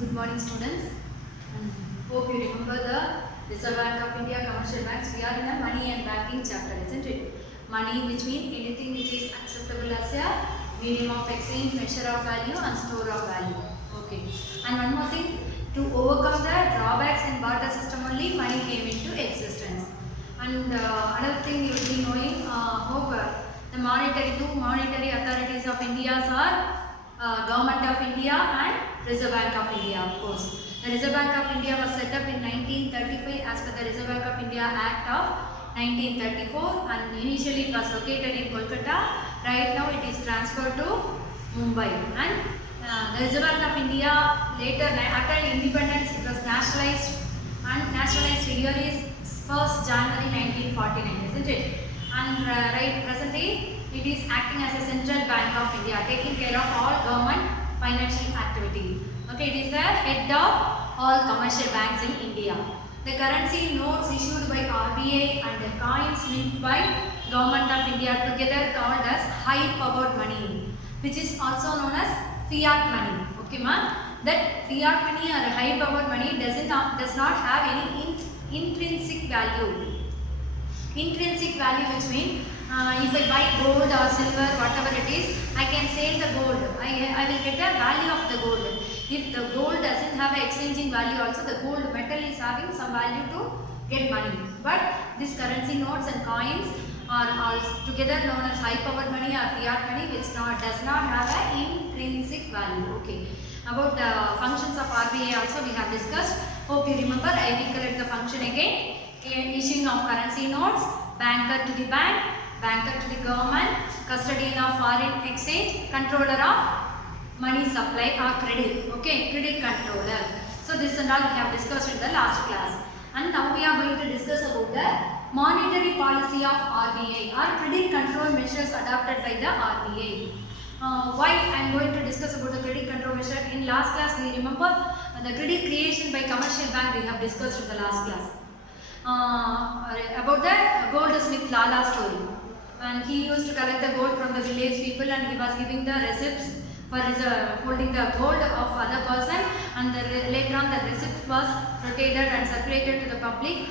Good morning, students. Hope you remember the Reserve Bank of India commercial banks. We are in a money and banking chapter, isn't it? Money, which means anything which is acceptable as a medium of exchange, measure of value, and store of value. Okay. And one more thing, to overcome the drawbacks in barter system only, money came into existence. And another thing you will be knowing, hope the two monetary authorities of India are Government of India and Reserve Bank of India, of course. The Reserve Bank of India was set up in 1935 as per the Reserve Bank of India Act of 1934, and initially it was located in Kolkata. Right now it is transferred to Mumbai. And the Reserve Bank of India later, after independence, it was nationalized, and nationalized year is 1st January 1949, isn't it? And right presently it is acting as a central bank of India, taking care of all government financial activity. Okay, it is the head of all commercial banks in India. The currency notes issued by RBI and the coins minted by Government of India together called as high-powered money, which is also known as fiat money. Okay, ma? That fiat money or high-powered money does not have any intrinsic value. Intrinsic value, which means if I buy gold or silver, whatever it is, I can sell the gold. I will get the value of the gold. If the gold doesn't have an exchanging value, also the gold metal is having some value to get money. But these currency notes and coins are all together known as high-powered money or fiat money, which does not have an intrinsic value. Okay. About the functions of RBI also we have discussed. Hope you remember. I will correct the function again. Issuing of currency notes, banker to the bank, banker to the government, custodian of foreign exchange, controller of money supply or credit. Okay, credit controller. So this and all we have discussed in the last class. And now we are going to discuss about the monetary policy of RBI or credit control measures adopted by the RBI. Why I am going to discuss about the credit control measure? In last class we remember the credit creation by commercial bank we have discussed in the last class. About the goldsmith Lala story, and he used to collect the gold from the village people, and he was giving the receipts for holding the gold of other person, and later on the receipt was rotated and circulated to the public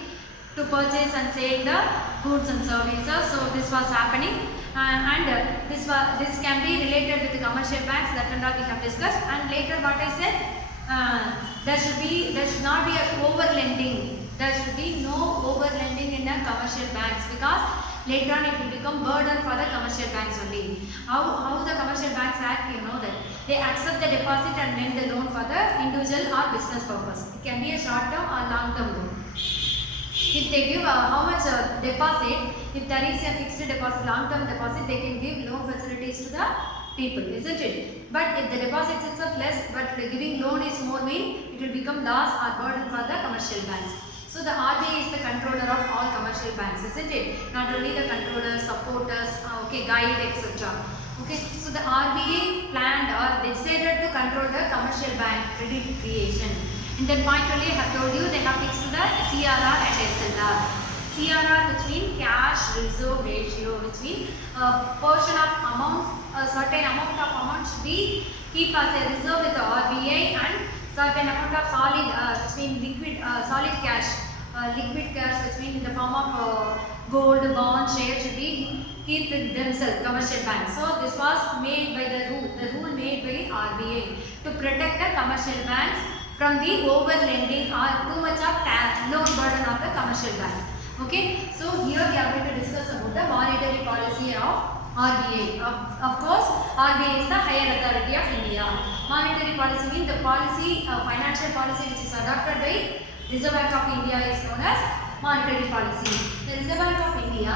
to purchase and sell the goods and services. So this was happening, and this can be related with the commercial banks, that and all we have discussed. And later what I said, there should not be a over lending. There should be no over lending in the commercial banks, because later on it will become burden for the commercial banks only. How the commercial banks act, you know that they accept the deposit and lend the loan for the individual or business purpose. It can be a short term or long term loan. If they give how much deposit, if there is a fixed deposit, long term deposit, they can give loan facilities to the people, isn't it? But if the deposits itself less, but the giving loan is more, mean it will become loss or burden for the commercial banks. So the RBI is the controller of all commercial banks, isn't it? Not only the controllers, supporters, guide, etc. Okay, so the RBI planned or decided to control the commercial bank credit creation. In that point only I have told you they have fixed the CRR and SLR. CRR, which means cash reserve ratio, which means a portion of amount, a certain amount of amount should be keep as a reserve with the RBI, and certain amount of solid, which means liquid, solid cash, liquid cash, which means in the form of gold, bond, share, should be keep with themselves, commercial banks. So this was made by the rule made by RBI to protect the commercial banks from the over lending or too much of loan burden of the commercial bank. Okay, so here we are going to discuss about the monetary policy of RBI. Of course, RBI is the higher authority of India. Monetary policy means the policy, financial policy which is adopted by Reserve Bank of India is known as monetary policy. The Reserve Bank of India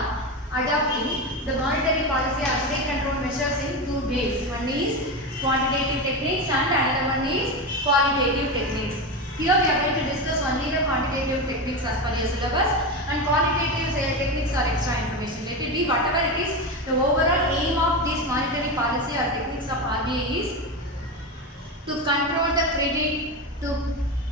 adopting the monetary policy or credit control measures in two ways. One is quantitative techniques and another one is qualitative techniques. Here we are going to discuss only the quantitative techniques as per your syllabus, and qualitative techniques are extra information. Let it be whatever it is. The overall aim of this monetary policy or techniques of RBI is to control the credit, to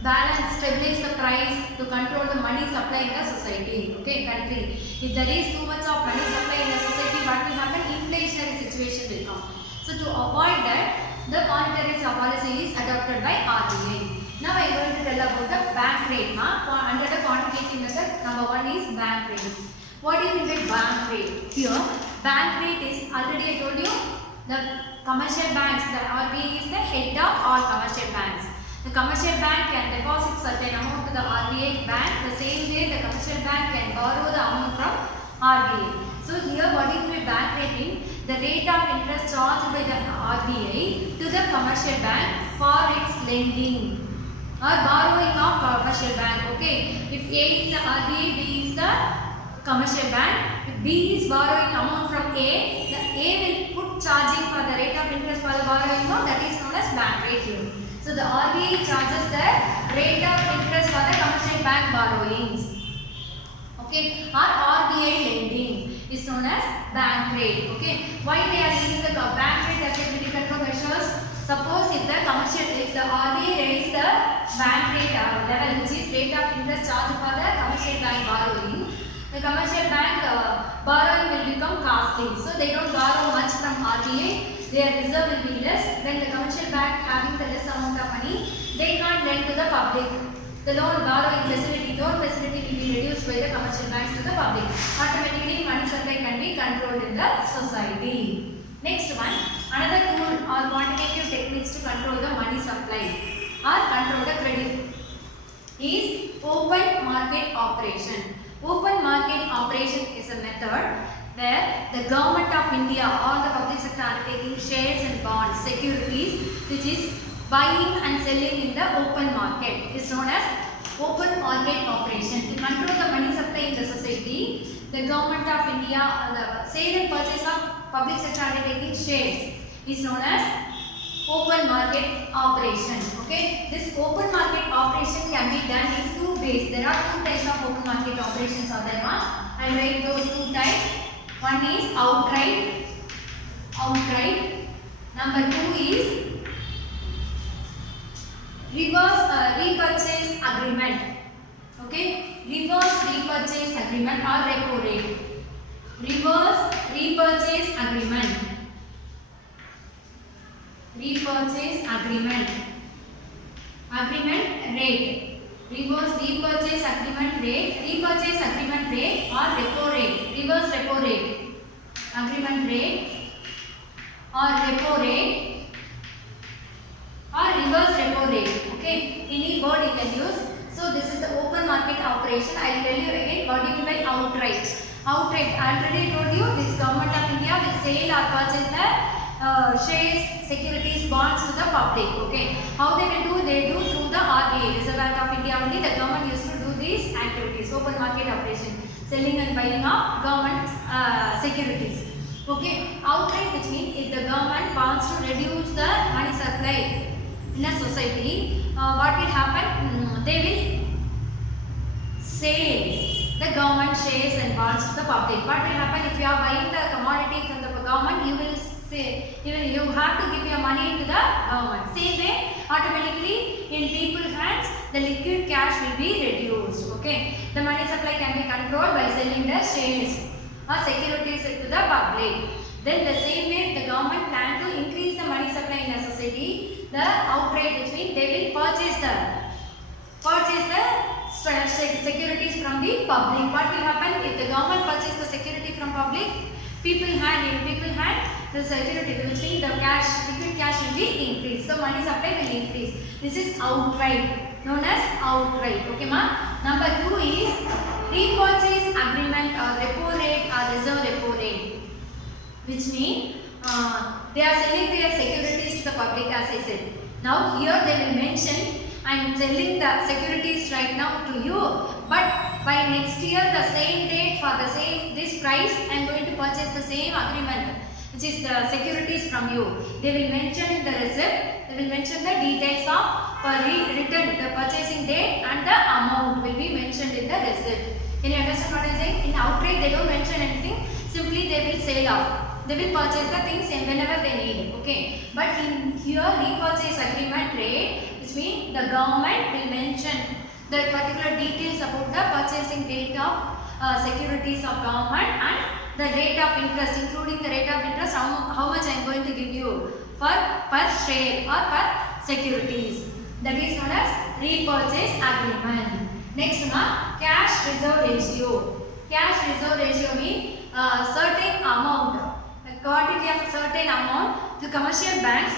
balance, stabilize the price, to control the money supply in the society, country. If there is too much of money supply in the society, what will happen? Inflationary situation will come. So to avoid that, the monetary policy is adopted by RBI. Now I am going to tell about the bank rate. Under the quantitative method, number 1 is bank rate. What do you mean by bank rate? Here, bank rate is already I told you the commercial banks. The RBI is the head of all commercial banks. The commercial bank can deposit certain amount to the RBI bank. The same way the commercial bank can borrow the amount from RBI. So here, what is my bank rating? The rate of interest charged by the RBI to the commercial bank for its lending or borrowing of commercial bank. Okay, if A is the RBI, B is the commercial bank. If B is borrowing amount from A, the A will put charging for the rate of interest for the borrowing amount, that is known as bank rate here. So the RBI charges the rate of interest for the commercial bank borrowings. Okay, or RBI lending is known as bank rate. Okay, why they are using the bank rate as a critical control measures? Suppose if the RBI raise the bank rate level, which is rate of interest charged for the commercial bank borrowing, the commercial bank borrowing will become costly. So they don't borrow much from RBI. Their reserve will be less. Then the commercial bank having the less amount of money, they can't lend to the public. The loan facility will be reduced by the commercial banks to the public. Automatically, money supply can be controlled in the society. Next one, another tool or quantitative techniques to control the money supply or control the credit is open market operation. Open market operation is a method where the government of India or the public sector are taking shares and bonds, securities, which is buying and selling in the open market. Is known as open market operation. To control the money supply in the society, the government of India, the sale and purchase of public sector undertaking shares is known as open market operation. Okay, this open market operation can be done in two ways. There are two types of open market operations are there. I will write those two types. One is outright. Number 2 is reverse repurchase agreement. Okay, reverse repurchase agreement or repo rate. Reverse repurchase agreement. Repurchase agreement. Agreement rate. Reverse repurchase agreement rate. Repurchase agreement rate or repo rate. Reverse repo rate. Agreement rate or repo rate or reverse repo rate. Okay, any word you can use. So this is the open market operation. I will tell you again what do you mean by outright. Outright, I already told you this government of India will sell or purchase the shares, securities, bonds to the public. Okay, how they will do? They do through the RBI, Reserve Bank of India only. The government used to do these activities, open market operation, selling and buying of government securities. Okay, outright, which means if the government wants to reduce the money supply in a society, what will happen? They will sell the government shares and bonds to the public. What will happen if you are buying the commodity from the government? You will say, even you have to give your money to the government. Same way, automatically in people's hands, the liquid cash will be reduced. Okay, the money supply can be controlled by selling the shares or securities to the public. Then the same way, the government plan to increase the money supply in a society. The outright, which means they will purchase the securities from the public. What will happen if the government purchase the security from public? People hand, the security, which means the cash, liquid cash will be increased. So money supply will increase. This is outright, known as outright. Okay, ma. Number 2 is repurchase agreement or repo rate or reserve repo rate, which means they are selling their securities to the public, as I said. Now here they will mention, I am selling the securities right now to you, but by next year the same date for the same this price I am going to purchase the same agreement, which is the securities from you. They will mention in the receipt, they will mention the details of return, the purchasing date and the amount will be mentioned in the receipt. Can you understand what I am saying? In outright they don't mention anything, simply they will sell off. They will purchase the things whenever they need. Okay, but in here repurchase agreement rate, which means the government will mention the particular details about the purchasing date of securities of government and the rate of interest, including the rate of interest, how much I am going to give you for per share or per securities. That is known as repurchase agreement. Next one, cash reserve ratio. Cash reserve ratio means certain amount, a quantity of certain amount, the commercial banks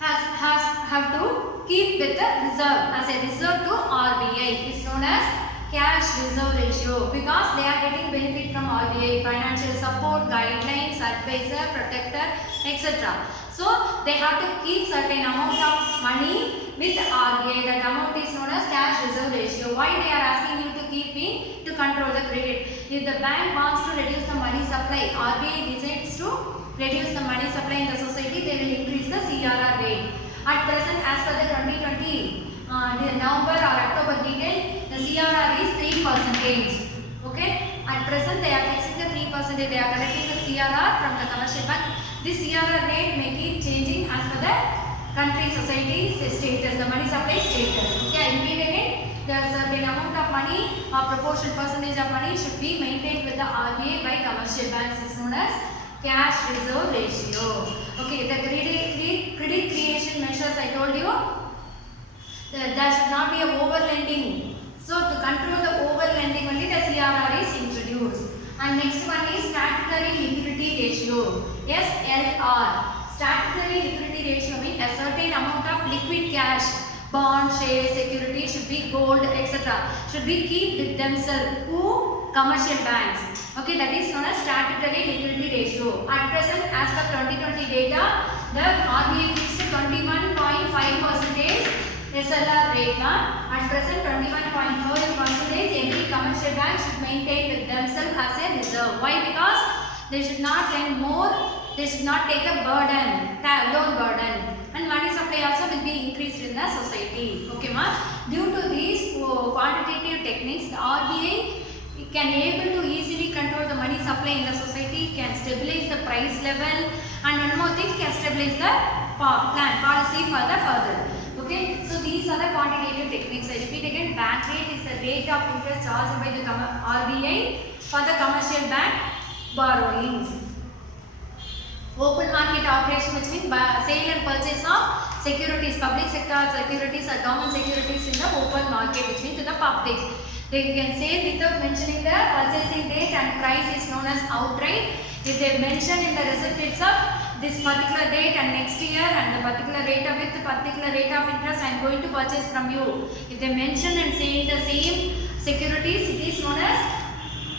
have to keep with the reserve as a reserve to RBI. It's known as cash reserve ratio because they are getting benefit from RBI, financial support, guidelines, advisor, protector, etc. So they have to keep certain amount of money with RBI. That amount is known as cash reserve ratio. Why they are asking you to keep in? To control the credit. If the bank wants to reduce the money supply, RBI decides to reduce the money supply in the society, they will increase the CRR rate. At present, as per the 2020 November or October detail, the CRR is 3%. Okay. At present, they are fixing the 3%. They are collecting the CRR from the commercial bank. This CRR rate may keep changing as per the country, society status, the money supply status. Okay. Repeat again. The certain amount of money or proportion percentage of money should be maintained with the RBI by commercial banks. Is known as cash reserve ratio. Okay, the credit creation measures I told you, there should not be a over lending. So to control the over lending only the CRR is introduced. And next one is statutory liquidity ratio, SLR. Statutory liquidity ratio means a certain amount of liquid cash, bond, shares, security, should be gold, etc. should be keep with themselves. Who? Commercial banks. Okay, that is known as statutory liquidity ratio. At present, as per 2020 data, the RBI fixed 21.5% SLR rate. At present, 21.4%. Every commercial bank should maintain with themselves as a reserve. Why? Because they should not lend more. They should not take a burden, loan burden. And money supply also will be increased in the society. Okay, ma? Due to these quantitative techniques, the RBI can able to easily control the money supply in the society, can stabilize the price level, and one more thing, can stabilize the policy for the further. Okay, so these are the quantitative techniques. I repeat again, bank rate is the rate of interest charged by the RBI for the commercial bank borrowings. Open market operation, which means sale and purchase of securities, public sector securities or government securities in the open market, which means to the public. They can say without mentioning the purchasing date and price is known as outright. If they mention in the receipt itself this particular date and next year and the particular rate of interest I am going to purchase from you. If they mention and say the same securities, it is known as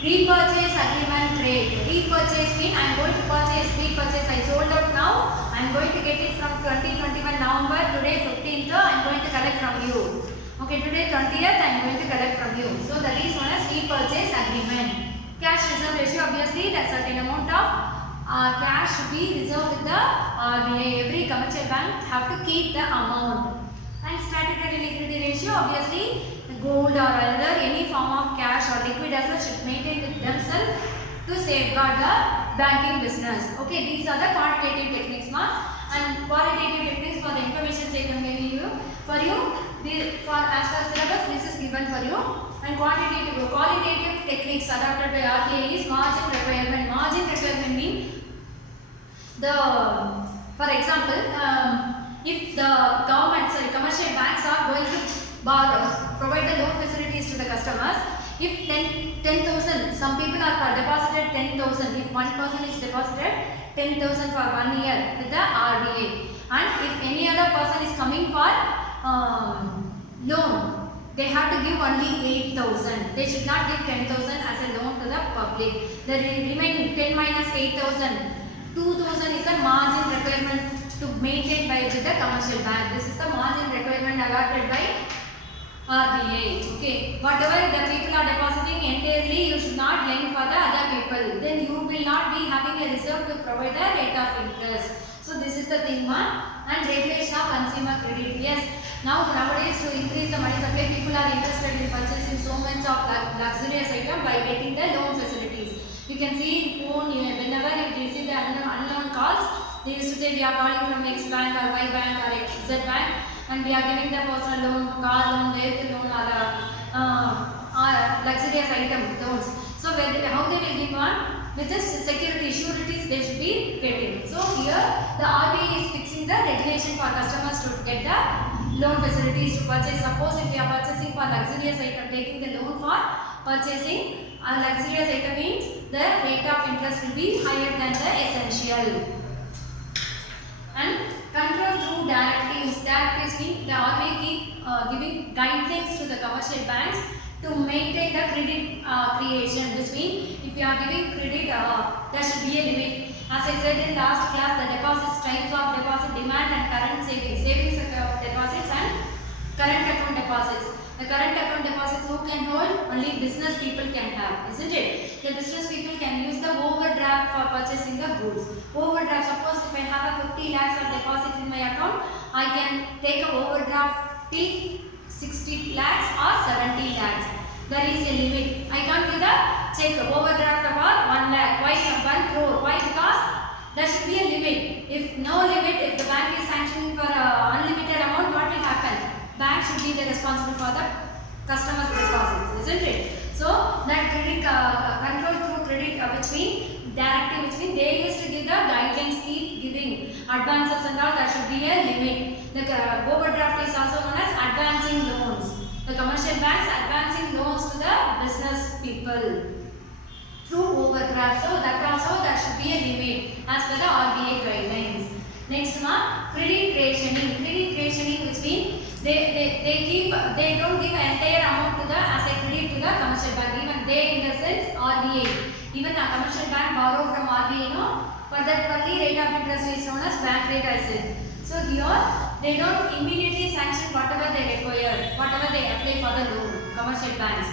repurchase agreement rate. Repurchase means I am going to repurchase. I sold out now. I am going to get it from 2021 November. Today 15th I am going to collect from you. Okay, today 20th I am going to collect from you. So that is known as repurchase agreement. Cash reserve ratio, obviously that certain amount of cash should be reserved with the RBI. Every commercial bank have to keep the amount. And statutory liquidity ratio, obviously the gold or other any form of cash or liquid assets should maintain with themselves to safeguard the banking business. Okay, these are the quantitative techniques, and qualitative techniques for the information sake I am giving you for you. For as per syllabus, this is given for you. And qualitative techniques adopted by RBI is margin requirement. Margin requirement means for example, if the commercial banks are going to provide the loan facilities to the customers, if 10,000, some people are deposited 10,000. If one person is deposited 10,000 for 1 year with the RBI, and if any other person is coming for loan, they have to give only 8,000. They should not give 10,000 as a loan to the public. The remaining 10 minus 8,000, 2,000 is the margin requirement to maintain by the commercial bank. This is the margin requirement allotted by RBI. Okay, whatever the people are depositing entirely, you should not lend for the other people. Then you will not be having a reserve to provide the rate of interest. So this is the thing, and regulation of consumer credit. Yes. Nowadays, to increase the money supply, people are interested in purchasing so much of luxurious item by getting the loan facilities. You can see in phone, whenever you receive the unknown calls, they used to say we are calling from X bank or Y bank or Z bank, and we are giving the personal loan, car loan, vehicle loan, or luxurious item loans. So how they will give one? with the security sureties they should be getting. So here the RBI is fixing the regulation for customers to get the loan facilities to purchase. Suppose if you are purchasing for luxurious item, taking the loan for purchasing a luxurious item means the rate of interest will be higher than the essential. And control through directives. Directives mean the RBI keep giving guidelines to the commercial banks to maintain the credit creation. This means if you are giving credit, there should be a limit. As I said in last class, the deposits, types of deposit, demand and current savings, savings account deposits and current account deposits. The current account deposits who can hold? Only business people can have, isn't it? The business people can use the overdraft for purchasing the goods. Overdraft, suppose if I have a 50 lakhs of deposit in my account, I can take a overdraft till 60 lakhs or 70 lakhs. There is a limit. I can't give the check overdraft about 1 lakh. Why 1 crore? Why? Because there should be a limit. If no limit, if the bank is sanctioning for unlimited amount, what will happen? Bank should be the responsible for the customer's deposits, isn't it? So that credit control through credit which means directive, which means they used to give the guidelines, keep giving advances and all. There should be a limit. The overdraft is also known as advancing loans. The commercial banks advancing loans to the business people through overdraft. So that also there should be a limit as per the RBI guidelines. Next one, credit rationing. Credit rationing which means they don't give entire amount to the as a credit to the commercial bank. Even they in the sense RBI. Even a commercial bank borrow from RBI, no? For that only rate of interest is known as bank rate I said. So here they don't immediately sanction whatever they require, whatever they apply for the loan, commercial banks.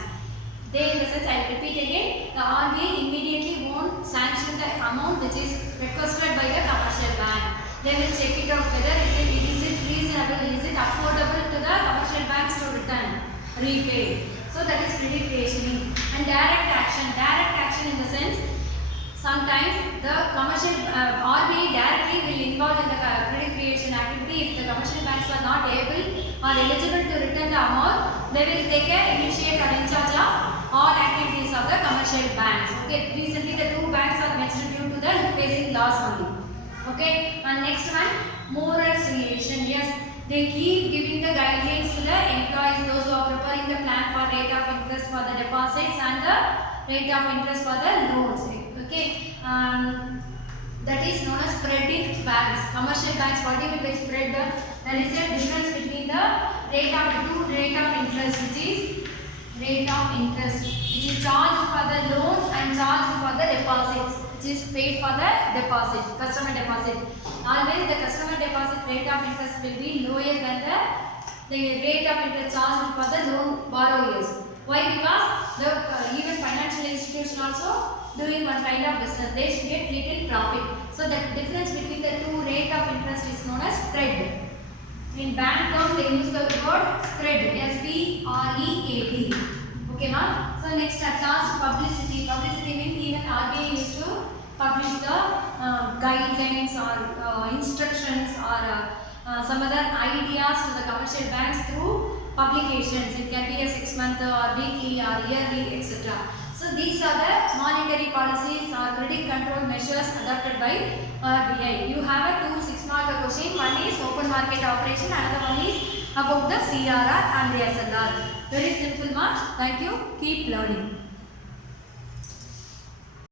They in the sense, I repeat again, the RBI immediately won't sanction the amount which is requested by the commercial bank. They will check it out whether is it reasonable, is it affordable to the commercial banks to return, repay. So that is credit rationing. And direct action. Direct action in the sense, sometimes the commercial RBI directly will involve in the credit creation activity. If the commercial banks are not able or eligible to return the amount, they will take a initiate or in charge of all activities of the commercial banks. Okay, recently the 2 banks are mentioned due to the facing loss only. Okay, and next one, morals relation. Yes, they keep giving the guidelines to the employees, those who are preparing the plan for rate of interest for the deposits and the rate of interest for the loans. Okay, that is known as spreading banks. Commercial banks, what do you mean by spread? There is a difference between the rate of interest, which is rate of interest, which is charged for the loans and charged for the deposits, which is paid for the deposit, customer deposit. Always the customer deposit rate of interest will be lower than the rate of interest charged for the loan borrowers. Why? Because the even financial institution also doing one kind of business, they should get little profit. So the difference between the 2 rate of interest is known as spread. In bank terms, they use the word spread, S-P-R-E-A-D. Okay, ma'am. So next, at last, publicity. Publicity means even RBI used to publish the guidelines or instructions or some other ideas to the commercial banks through publications. It can be a 6-month or weekly or yearly, etc. So these are the monetary policies or credit control measures adopted by RBI. You have a 2 6-mark question. One is open market operation, another one is about the CRR and the SLR. Very simple, mark. Thank you. Keep learning.